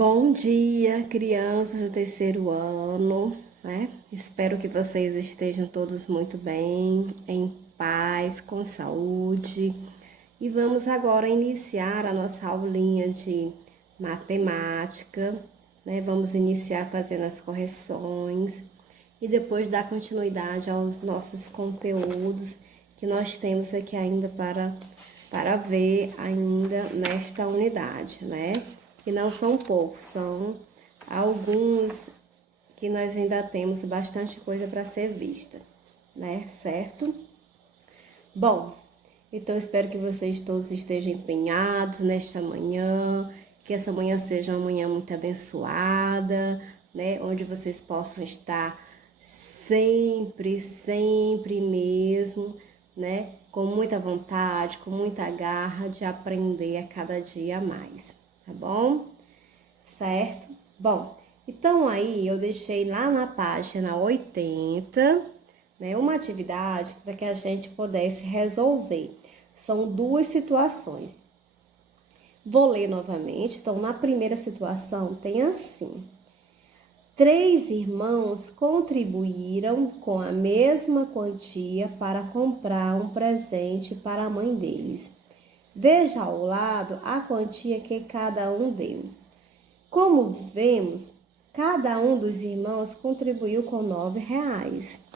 Bom dia, crianças do terceiro ano, né? Espero que vocês estejam todos muito bem, em paz, com saúde. E vamos agora iniciar a nossa aulinha de matemática, né? Vamos iniciar fazendo as correções e depois dar continuidade aos nossos conteúdos que nós temos aqui ainda para ver ainda nesta unidade, né? Que não são poucos, são alguns que nós ainda temos bastante coisa para ser vista, né? Certo? Bom, então espero que vocês todos estejam empenhados nesta manhã, que essa manhã seja uma manhã muito abençoada, né? Onde vocês possam estar sempre mesmo, né? Com muita vontade, com muita garra de aprender a cada dia mais, tá bom? Certo? Bom, então aí eu deixei lá na página 80, né, uma atividade para que a gente pudesse resolver. São duas situações. Vou ler novamente. Então, na primeira situação tem assim: 3 irmãos contribuíram com a mesma quantia para comprar um presente para a mãe deles. Veja ao lado a quantia que cada um deu. Como vemos, cada um dos irmãos contribuiu com R$ 9,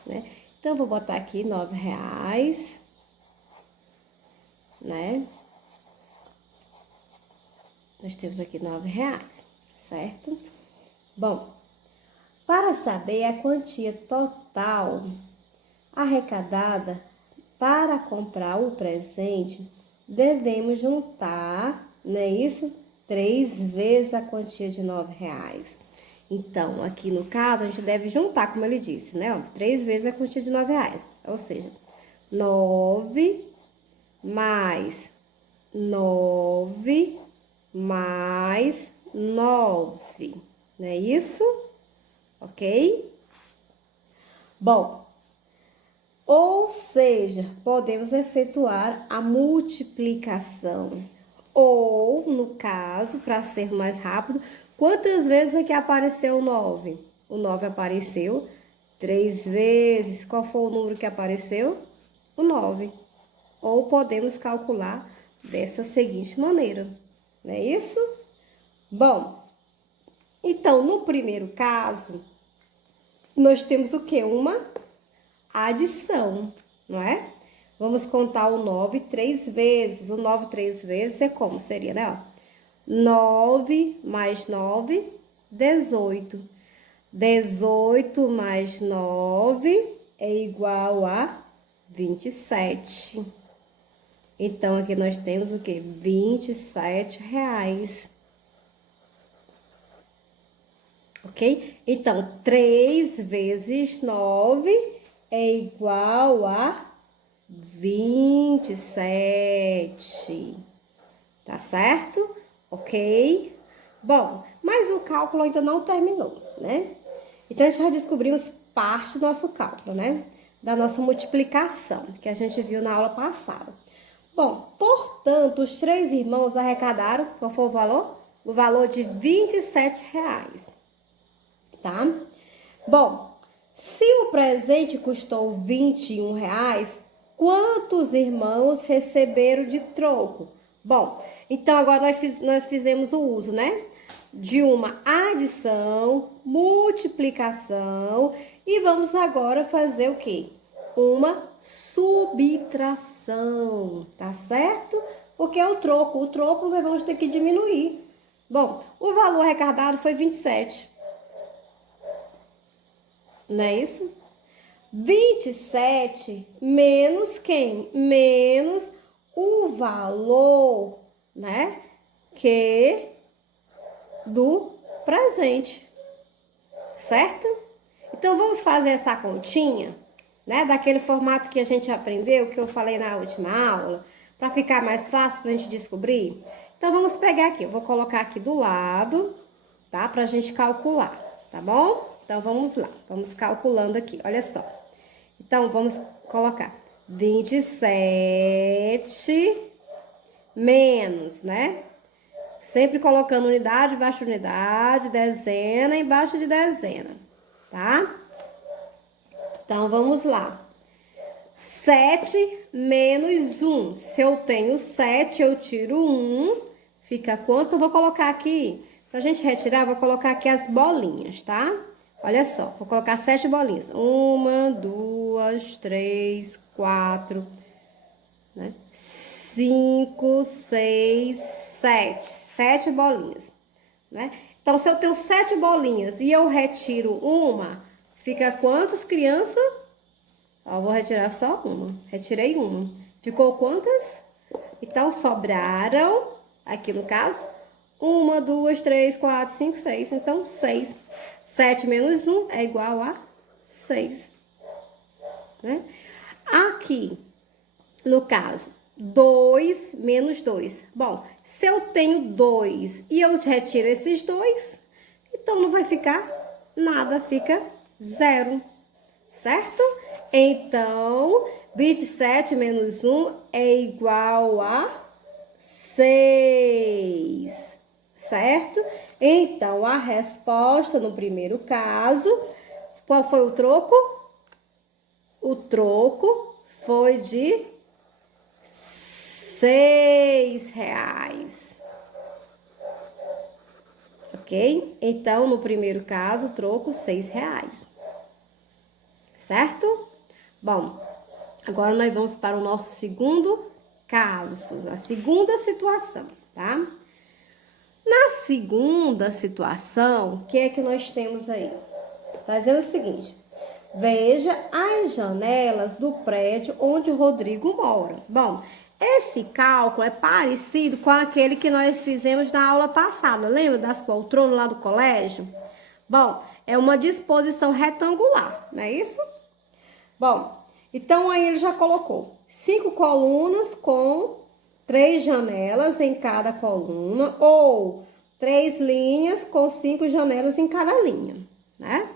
né? Então, eu vou botar aqui R$ 9, né? Nós temos aqui R$ 9, certo? Bom, para saber a quantia total arrecadada para comprar o presente, devemos juntar, não é isso? 3 vezes a quantia de R$ 9. Então, aqui no caso, a gente deve juntar, como ele disse, né? 3 vezes a quantia de R$ 9. Ou seja, 9 mais 9 mais 9. Não é isso? Ok? Bom, ou seja, podemos efetuar a multiplicação. Ou, no caso, para ser mais rápido, quantas vezes aqui apareceu o 9? O 9 apareceu 3 vezes. Qual foi o número que apareceu? O 9. Ou podemos calcular dessa seguinte maneira, não é isso? Bom, então, no primeiro caso, nós temos o quê? Uma adição, não é? Vamos contar o 9 3 vezes. O 9 3 vezes é como? Seria, né? 9 mais 9, 18. 18 mais 9 é igual a 27. Então, aqui nós temos o quê? R$ 27. Ok? Então, 3 vezes 9 é igual a 27. Tá certo? Ok? Bom, mas o cálculo ainda não terminou, né? Então, a gente já descobrimos parte do nosso cálculo, né? Da nossa multiplicação, que a gente viu na aula passada. Bom, portanto, os 3 irmãos arrecadaram, qual foi o valor? O valor de R$ 27, tá? Bom, se o presente custou R$ 21, quantos irmãos receberam de troco? Bom, então agora nós fizemos o uso, né? De uma adição, multiplicação e vamos agora fazer o quê? Uma subtração, tá certo? Porque é o troco nós vamos ter que diminuir. Bom, o valor arrecadado foi 27. Não é isso? 27 menos quem? Menos o valor, né? Que do presente, certo? Então, vamos fazer essa continha, né? Daquele formato que a gente aprendeu, que eu falei na última aula, para ficar mais fácil pra gente descobrir. Então, vamos pegar aqui, eu vou colocar aqui do lado, tá? Pra gente calcular, tá bom? Então, vamos lá, vamos calculando aqui, olha só. Então, vamos colocar 27 menos, né? Sempre colocando unidade embaixo de unidade, dezena embaixo de dezena, tá? Então, vamos lá. 7 menos 1. Se eu tenho 7, eu tiro 1. Fica quanto? Eu vou colocar aqui, pra gente retirar, vou colocar aqui as bolinhas, tá? Olha só, vou colocar 7 bolinhas. 1, 2, 3, 4, né? 5, 6, 7. 7 bolinhas, né? Então, se eu tenho 7 bolinhas e eu retiro uma, fica quantas, criança? Ó, vou retirar só uma. Retirei uma. Ficou quantas? Então, sobraram, aqui no caso, 1, 2, 3, 4, 5, 6. Então, 6. 7 menos 1 é igual a 6. Né? Aqui, no caso, 2 menos 2. Bom, se eu tenho 2 e eu retiro esses 2, então não vai ficar nada, fica 0. Certo? Então, 27 menos 1 é igual a 6. Certo? Então, a resposta no primeiro caso, qual foi o troco? O troco foi de R$6. Ok? Então, no primeiro caso, troco R$6. Certo? Bom, agora nós vamos para o nosso segundo caso, a segunda situação, tá? Na segunda situação, o que é que nós temos aí? Fazer o seguinte, veja as janelas do prédio onde o Rodrigo mora. Bom, esse cálculo é parecido com aquele que nós fizemos na aula passada, lembra das poltronas lá do colégio? Bom, é uma disposição retangular, não é isso? Bom, então aí ele já colocou 5 colunas com 3 janelas em cada coluna, ou 3 linhas com 5 janelas em cada linha, né?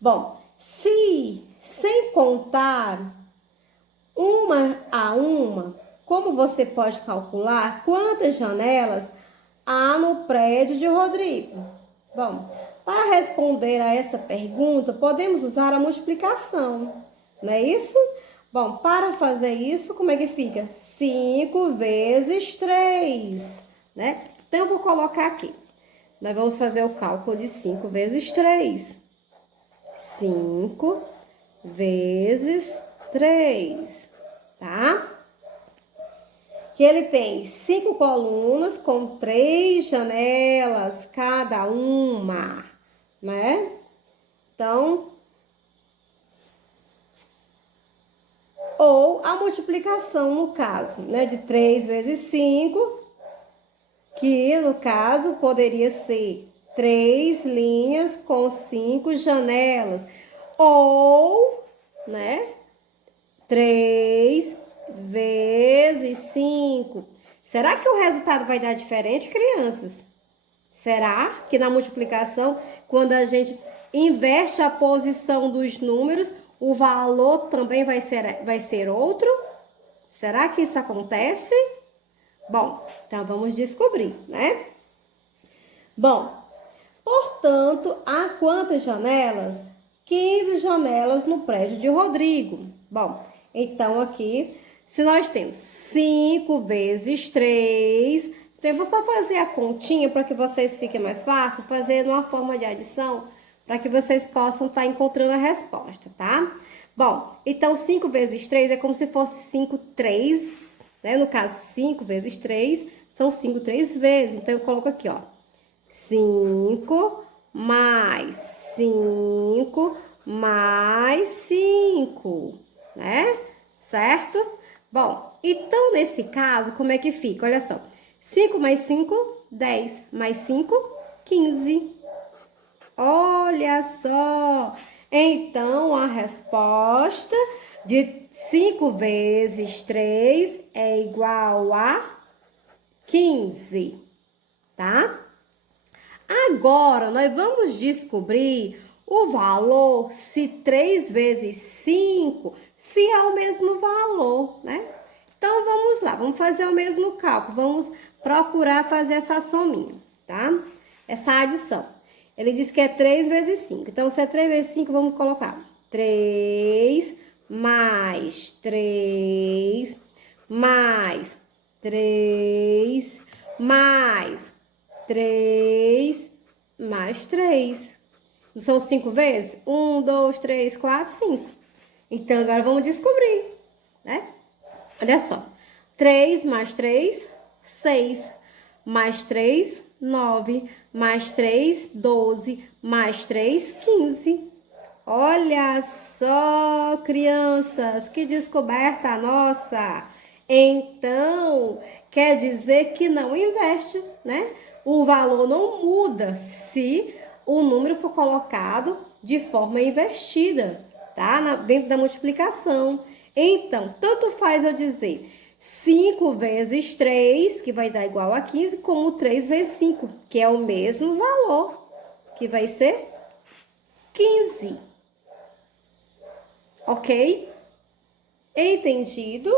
Bom, se sem contar uma a uma, como você pode calcular quantas janelas há no prédio de Rodrigo? Bom, para responder a essa pergunta, podemos usar a multiplicação, não é isso? Bom, para fazer isso, como é que fica? 5 vezes 3, né? Então, eu vou colocar aqui. Nós vamos fazer o cálculo de 5 vezes 3. 5 vezes 3, tá? Que ele tem 5 colunas com 3 janelas cada uma, né? Então, ou a multiplicação no caso, né? De 3 vezes 5, que no caso poderia ser 3 linhas com 5 janelas, ou, né? 3 vezes 5. Será que o resultado vai dar diferente, crianças? Será que na multiplicação, quando a gente inverte a posição dos números, o valor também vai ser outro? Será que isso acontece? Bom, então vamos descobrir, né? Bom, portanto, há quantas janelas? 15 janelas no prédio de Rodrigo. Bom, então aqui, se nós temos 5 vezes 3, então eu vou só fazer a continha para que vocês fiquem mais fácil, fazer uma forma de adição, para que vocês possam estar encontrando a resposta, tá? Bom, então 5 vezes 3 é como se fosse 5, 3, né? No caso, 5 vezes 3 são 5, 3 vezes. Então, eu coloco aqui, ó, 5 mais 5 mais 5, né? Certo? Bom, então, nesse caso, como é que fica? Olha só, 5 mais 5, 10, mais 5, 15. Olha só! Então, a resposta de 5 vezes 3 é igual a 15, tá? Agora, nós vamos descobrir o valor se 3 vezes 5, se é o mesmo valor, né? Então, vamos lá, vamos fazer o mesmo cálculo. Vamos procurar fazer essa sominha, tá? Essa adição. Ele diz que é 3 vezes 5. Então, se é 3 vezes 5, vamos colocar 3 mais 3 mais 3 mais 3 mais 3. Não são 5 vezes? 1, 2, 3, 4, 5. Então, agora vamos descobrir, né? Olha só. 3 mais 3, 6. Mais 3, 9. Mais 3, 12. Mais 3, 15. Olha só, crianças, que descoberta nossa! Então, quer dizer que não inverte, né? O valor não muda se o número for colocado de forma invertida, tá? Dentro da multiplicação. Então, tanto faz eu dizer 5 vezes 3, que vai dar igual a 15, como 3 vezes 5, que é o mesmo valor, que vai ser 15. Ok? Entendido?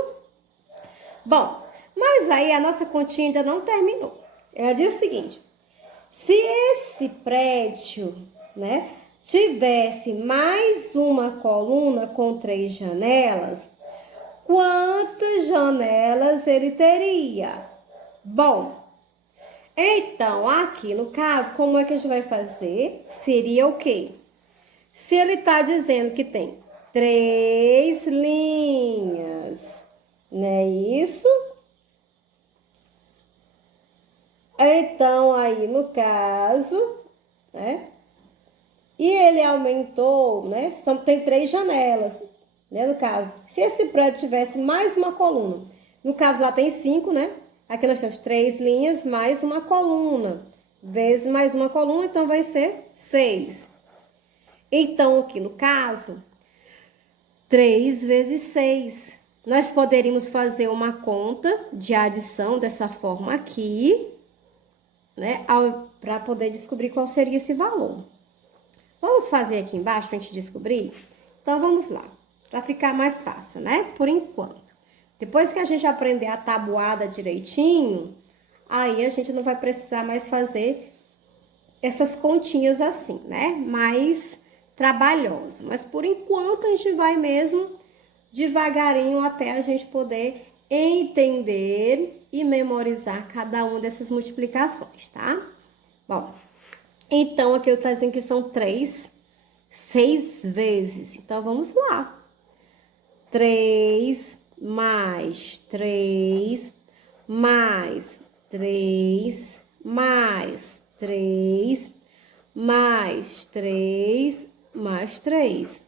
Bom, mas aí a nossa continha ainda não terminou. Ela diz o seguinte: se esse prédio, né, tivesse mais uma coluna com 3 janelas, quantas janelas ele teria? Bom, então aqui no caso, como é que a gente vai fazer? Seria o quê? Se ele está dizendo que tem 3 linhas, não é isso? Então, aí, no caso, né? E ele aumentou, né? Tem 3 janelas, né? No caso, se esse prédio tivesse mais uma coluna, no caso lá tem 5, né? Aqui nós temos 3 linhas mais uma coluna, vezes mais uma coluna, então vai ser 6. Então, aqui no caso, 3 vezes 6. Nós poderíamos fazer uma conta de adição dessa forma aqui, né? Para poder descobrir qual seria esse valor. Vamos fazer aqui embaixo para a gente descobrir? Então, vamos lá. Para ficar mais fácil, né? Por enquanto. Depois que a gente aprender a tabuada direitinho, aí a gente não vai precisar mais fazer essas continhas assim, né? Mais trabalhosa. Mas por enquanto a gente vai mesmo devagarinho até a gente poder entender e memorizar cada uma dessas multiplicações, tá? Bom, então aqui eu tô dizendo que são 6 vezes. Então vamos lá. 3 mais 3 mais 3 mais 3 mais 3 mais 3.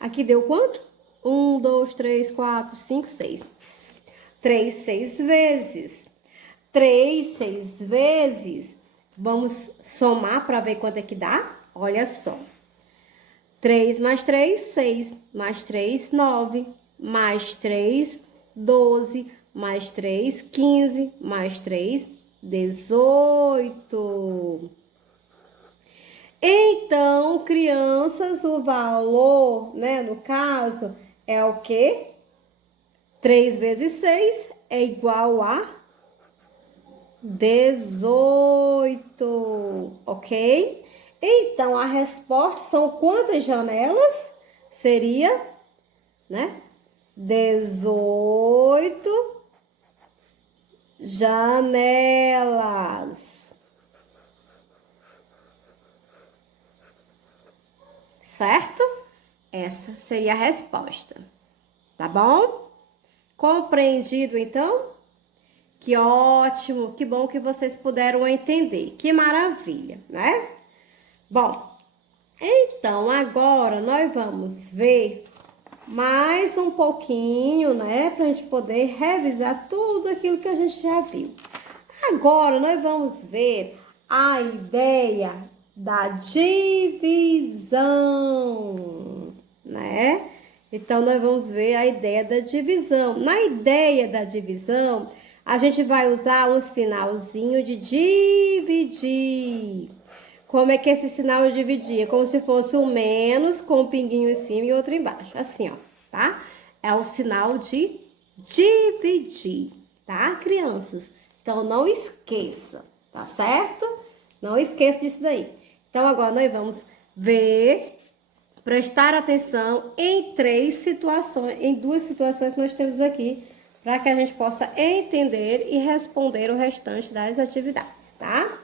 Aqui deu quanto? 1, 2, 3, 4, 5, 6. 3, 6 vezes. 3, 6 vezes. Vamos somar para ver quanto é que dá? Olha só. 3 mais 3, 6. Mais 3, 9. Mais 3, 12. Mais 3, 15. Mais 3, 18. Então, crianças, o valor, né, no caso, é o quê? 3 vezes 6 é igual a 18, ok? Então, a resposta são quantas janelas? Seria, né, 18 janelas. Certo? Essa seria a resposta. Tá bom? Compreendido, então? Que ótimo, que bom que vocês puderam entender. Que maravilha, né? Bom, então agora nós vamos ver mais um pouquinho, né? Pra gente poder revisar tudo aquilo que a gente já viu. Agora nós vamos ver a ideia da divisão, né? Então, nós vamos ver a ideia da divisão. Na ideia da divisão, a gente vai usar um sinalzinho de dividir. Como é que é esse sinal de dividir? É como se fosse um menos com um pinguinho em cima e outro embaixo. Assim, ó, tá? É o sinal de dividir, tá, crianças? Então, não esqueça, tá certo? Não esqueça disso daí. Então, agora nós vamos ver, prestar atenção em duas situações que nós temos aqui, para que a gente possa entender e responder o restante das atividades, tá?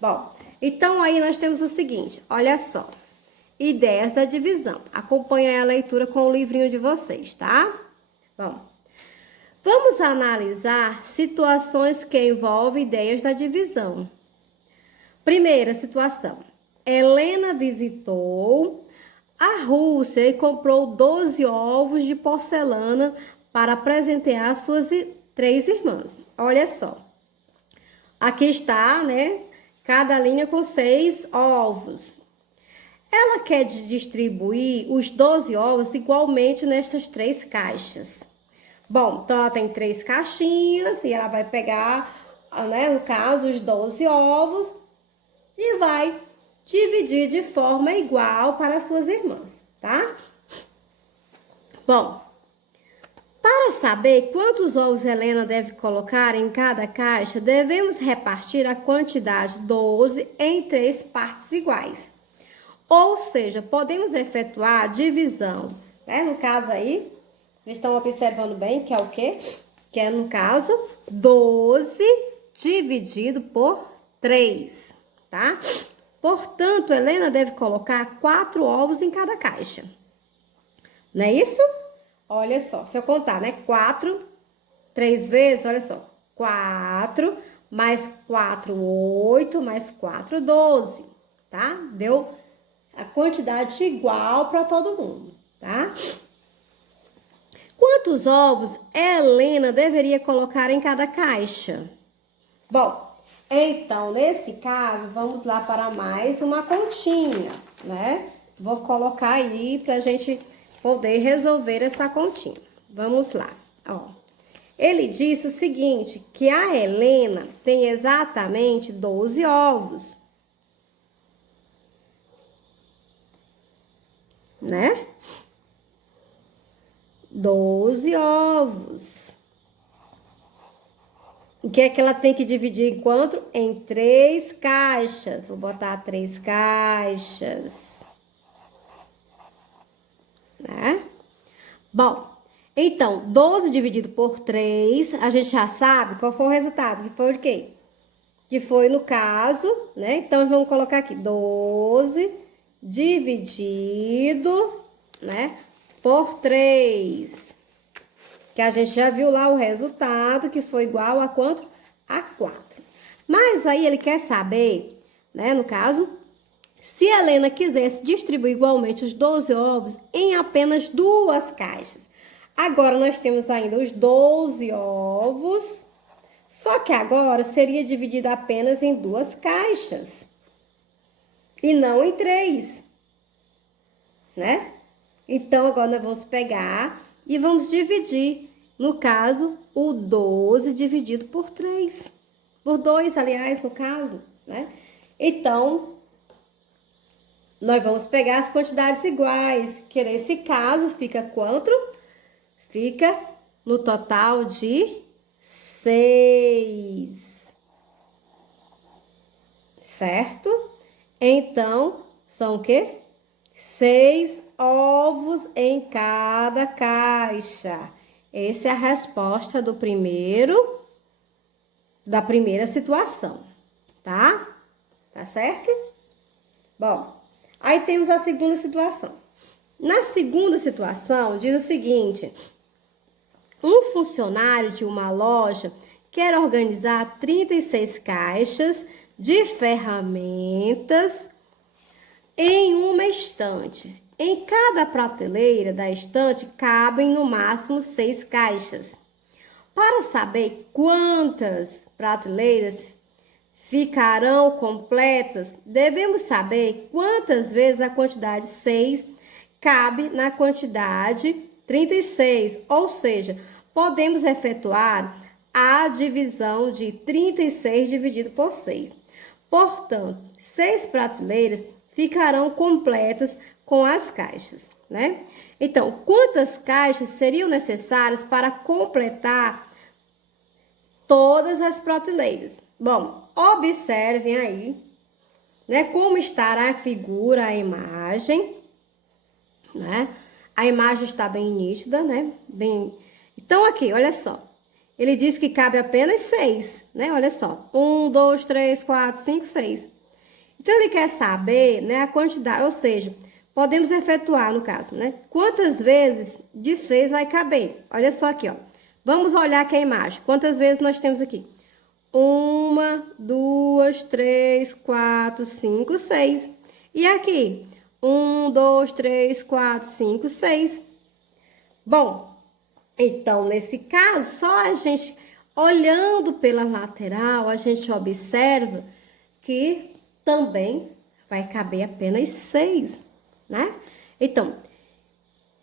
Bom, então aí nós temos o seguinte, olha só. Ideias da divisão. Acompanhe a leitura com o livrinho de vocês, tá? Bom, vamos analisar situações que envolvem ideias da divisão. Primeira situação. Helena visitou a Rússia e comprou 12 ovos de porcelana para presentear suas 3 irmãs. Olha só. Aqui está, né? Cada linha com 6 ovos. Ela quer distribuir os 12 ovos igualmente nessas 3 caixas. Bom, então ela tem 3 caixinhas e ela vai pegar, né, no caso, os 12 ovos e vai dividir de forma igual para suas irmãs, tá? Bom, para saber quantos ovos Helena deve colocar em cada caixa, devemos repartir a quantidade 12 em 3 partes iguais. Ou seja, podemos efetuar a divisão, né? No caso aí, vocês estão observando bem que é o quê? Que é, no caso, 12 dividido por 3, tá? Portanto, Helena deve colocar 4 ovos em cada caixa. Não é isso? Olha só, se eu contar, né? 4, 3 vezes, olha só. 4, mais 4, 8, mais 4, 12, tá? Deu a quantidade igual para todo mundo, tá? Quantos ovos Helena deveria colocar em cada caixa? Bom, então, nesse caso, vamos lá para mais uma continha, né? Vou colocar aí pra gente poder resolver essa continha. Vamos lá, ó. Ele disse o seguinte, que a Helena tem exatamente 12 ovos. Né? 12 ovos. O que é que ela tem que dividir em quanto? Em 3 caixas. Vou botar 3 caixas. Né? Bom, então, 12 dividido por 3, a gente já sabe qual foi o resultado. Que foi o quê? Que foi no caso, né? Então, vamos colocar aqui 12 dividido, né, por 3. Que a gente já viu lá o resultado, que foi igual a quanto? A 4. Mas aí ele quer saber, né, no caso, se a Helena quisesse distribuir igualmente os 12 ovos em apenas 2 caixas. Agora, nós temos ainda os 12 ovos, só que agora seria dividido apenas em 2 caixas. E não em 3, né? Então, agora nós vamos pegar e vamos dividir, no caso, o 12 dividido por 3. Por 2, aliás, no caso, né? Então, nós vamos pegar as quantidades iguais, que nesse caso fica quanto? Fica no total de 6. Certo? Então, são o quê? 6 ovos em cada caixa. Essa é a resposta da primeira situação, tá? Tá certo? Bom, aí temos a segunda situação. Na segunda situação, diz o seguinte: um funcionário de uma loja quer organizar 36 caixas de ferramentas em uma estante. Em cada prateleira da estante cabem no máximo 6 caixas. Para saber quantas prateleiras ficarão completas, devemos saber quantas vezes a quantidade 6 cabe na quantidade 36, ou seja, podemos efetuar a divisão de 36 dividido por 6. Portanto, 6 prateleiras ficarão completas com as caixas, né? Então, quantas caixas seriam necessárias para completar todas as prateleiras. Bom, observem aí, né, como estará a figura, a imagem, né? A imagem está bem nítida, né? Então, aqui, olha só. Ele diz que cabe apenas 6, né? Olha só. 1, 2, 3, 4, 5, 6. Então, ele quer saber, né, a quantidade, ou seja, podemos efetuar, no caso, né? Quantas vezes de 6 vai caber? Olha só aqui, ó. Vamos olhar aqui a imagem. Quantas vezes nós temos aqui? 1, 2, 3, 4, 5, 6. E aqui? 1, 2, 3, 4, 5, 6. Bom, então, nesse caso, só a gente, olhando pela lateral, a gente observa que também vai caber apenas 6, né? Então,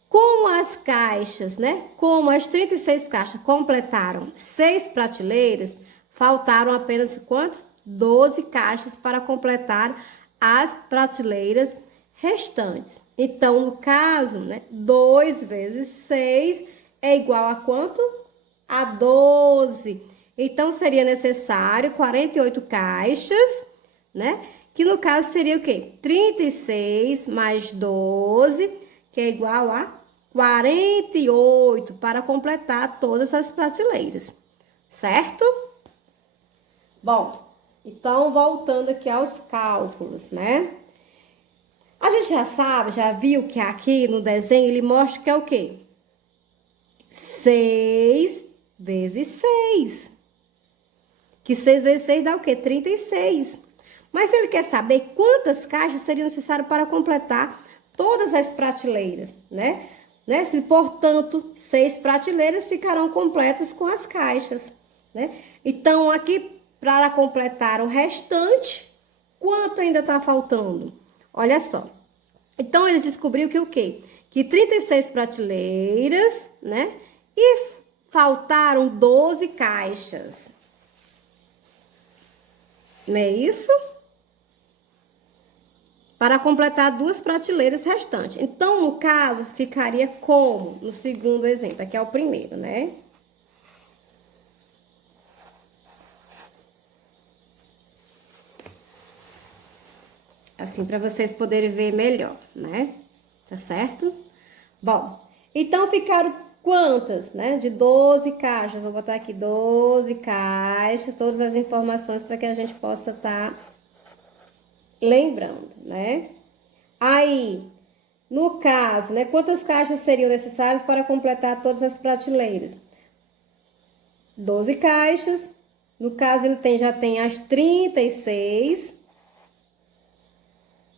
como as caixas, né? Como as 36 caixas completaram 6 prateleiras, faltaram apenas quanto? 12 caixas para completar as prateleiras restantes. Então, no caso, né? 2 vezes 6 é igual a quanto? A 12. Então, seria necessário 48 caixas, né? Que no caso seria o quê? 36 mais 12, que é igual a 48, para completar todas as prateleiras, certo? Bom, então, voltando aqui aos cálculos, né? A gente já sabe, já viu que aqui no desenho ele mostra que é o quê? 6 vezes 6. Que 6 vezes 6 dá o quê? 36. Mas se ele quer saber quantas caixas seriam necessárias para completar todas as prateleiras, né? Se, portanto, 6 prateleiras ficarão completas com as caixas, né? Então, aqui, para completar o restante, quanto ainda está faltando? Olha só. Então, ele descobriu que o quê? Que 36 prateleiras, né? E faltaram 12 caixas. Não é isso? Para completar 2 prateleiras restantes. Então, no caso, ficaria como? No segundo exemplo, aqui é o primeiro, né? Assim, para vocês poderem ver melhor, né? Tá certo? Bom, então ficaram quantas, né? De 12 caixas. Vou botar aqui 12 caixas, todas as informações para que a gente possa estar lembrando, né? Aí, no caso, né? Quantas caixas seriam necessárias para completar todas as prateleiras? 12 caixas. No caso, ele já tem as 36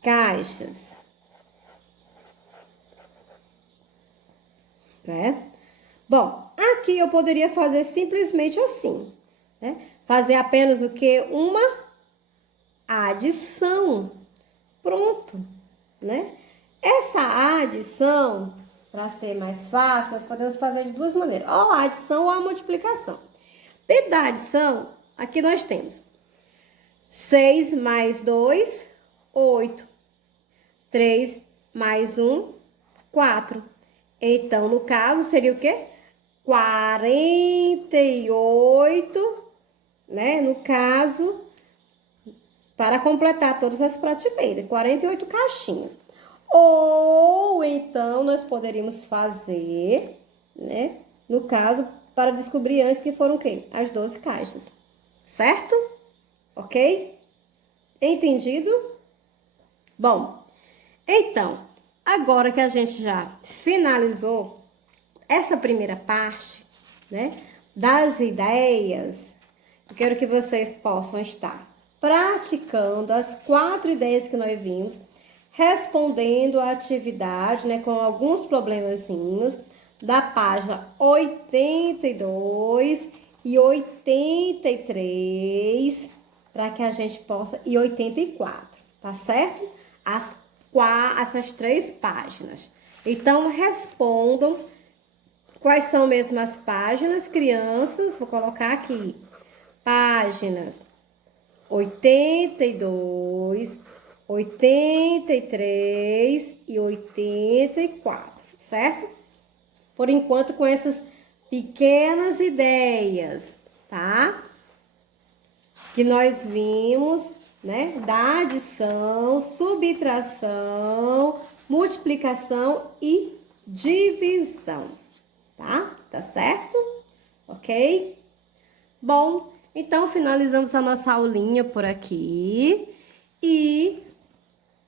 caixas, né? Bom, aqui eu poderia fazer simplesmente assim, né? Fazer apenas o que? Uma adição. Pronto, né? Essa adição, para ser mais fácil, nós podemos fazer de duas maneiras. Ou a adição ou a multiplicação. Dentro da adição, aqui nós temos 6 mais 2, 8. 3 mais 1, 4. Então, no caso, seria o quê? 48, né? No caso, para completar todas as prateleiras, 48 caixinhas. Ou, então, nós poderíamos fazer, né? No caso, para descobrir antes que foram o quê? As 12 caixas. Certo? Ok? Entendido? Bom, então, agora que a gente já finalizou essa primeira parte, né, das ideias, eu quero que vocês possam estar praticando as 4 ideias que nós vimos, respondendo a atividade, né, com alguns problemazinhos da página 82 e 83, para que a gente possa, e 84, tá certo? Essas 3 páginas. Então, respondam quais são mesmo as páginas, crianças. Vou colocar aqui. Páginas 82, 83 e 84, certo? Por enquanto, com essas pequenas ideias, tá? tá? Que nós vimos, né? Da adição, subtração, multiplicação e divisão, tá? Tá certo? Ok? Bom, então finalizamos a nossa aulinha por aqui e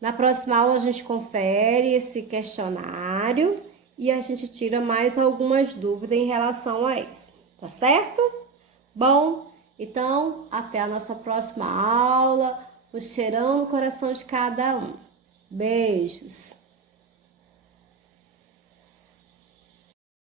na próxima aula a gente confere esse questionário e a gente tira mais algumas dúvidas em relação a isso, tá certo? Bom, então até a nossa próxima aula, um cheirão no coração de cada um. Beijos!